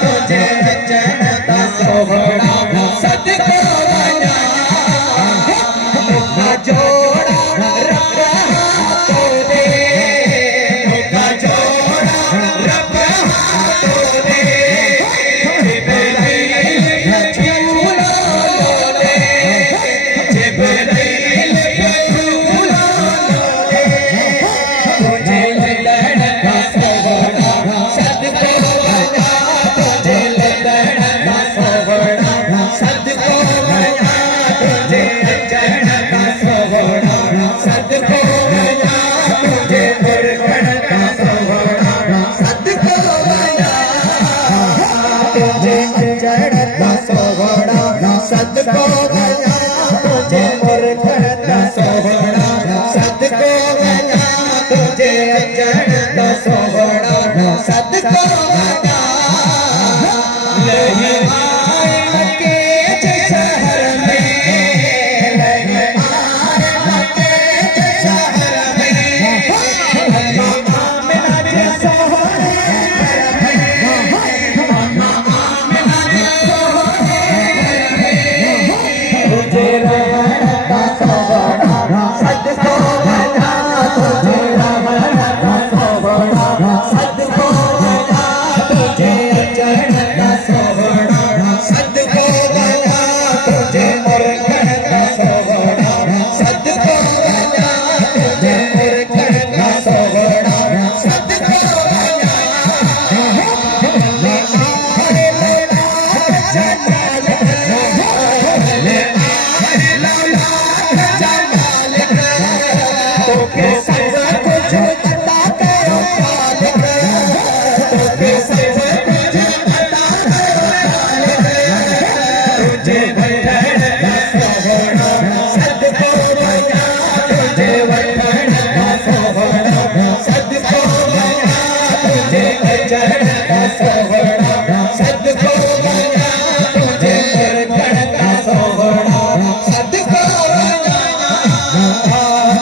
तुझे चढ़ता सोहरा सदको बना मुखा जोड़ा रब हाथों दे मुखा जोड़ा रब हाथों दे जिब्राइल झूला ले जिब्राइल झूला ले तुझे लड़का सोहरा सदको बना तुझे लड़का सोहरा सदको बना तुझे चढ़ता सोहरा सदको बना तुझे मुर्गन सोहरा सदको बना तुझे चढ़ता सोहरा सदको बना तुझे मुर्गन सोहरा सदको बना तुझे चढ़ता सोहरा सदको बना नहीं आए के शहर में नहीं आए के शहर में आमिना के सोहरे आमिना के सोहरे तुझे रहता सोहरा सदको बना तुझे रहता सोहरा सदको बना तुझे चढ़ता सोहरा सदको बना तुझे मुर्गन सोहरा सदको बना तुझे मुर्गन सोहरा सदको बना ले आए लौला जमाल तोके सब कुछ अता करो मालिक तोके सब कुछ अता करो मालिक तुझे वठन सोहरा सदको बना तुझे वठन सोहरा सदको बना तुझे चढ़ता सोहरा सदको बना तुझे मुर्गन सोहरा सदको बना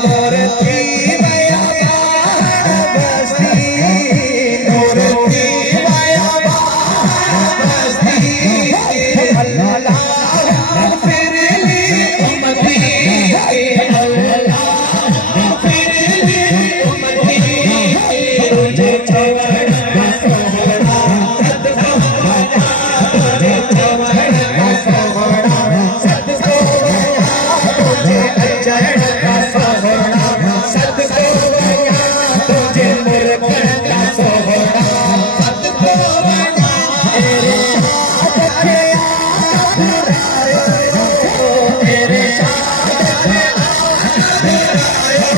नूर थी माया बस्ती नूर थी माया बस्ती अल्लाह फिर ली उम्मती अल्लाह फिर ली उम्मती तुझे चढ़ता सोहरा सदको बना तुझे चढ़ता सोहरा सदको बना तुझे चढ़ता सोहरा सदको बना तुझे मुर्गन सोहरा सदको बना तेरे साथ के आयो तेरे साथ के आयो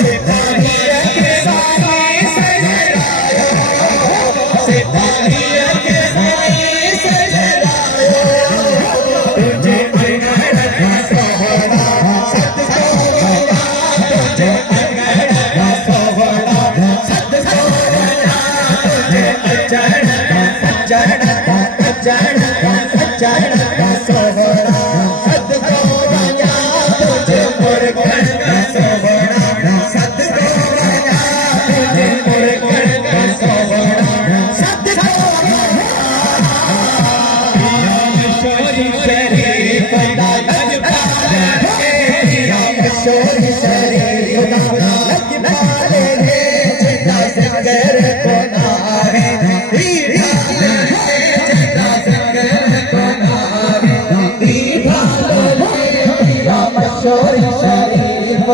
सिपाही के साए से डरायो सिपाही के साए से डरायो तुझे चढ़ता सोहरा सदको बना तुझे चढ़ता सोहरा सदको बना तुझे चढ़ता सोहरा सदको बना तुझे मुर्गन सोहरा सदको बना तुझे मुर्गन सोहरा सदको शोरी शरीफ लज पाले शोरी शरीफ लज पाले जितना जिक्र को नारे जितना जिक्र को नारे शोरी शरीफ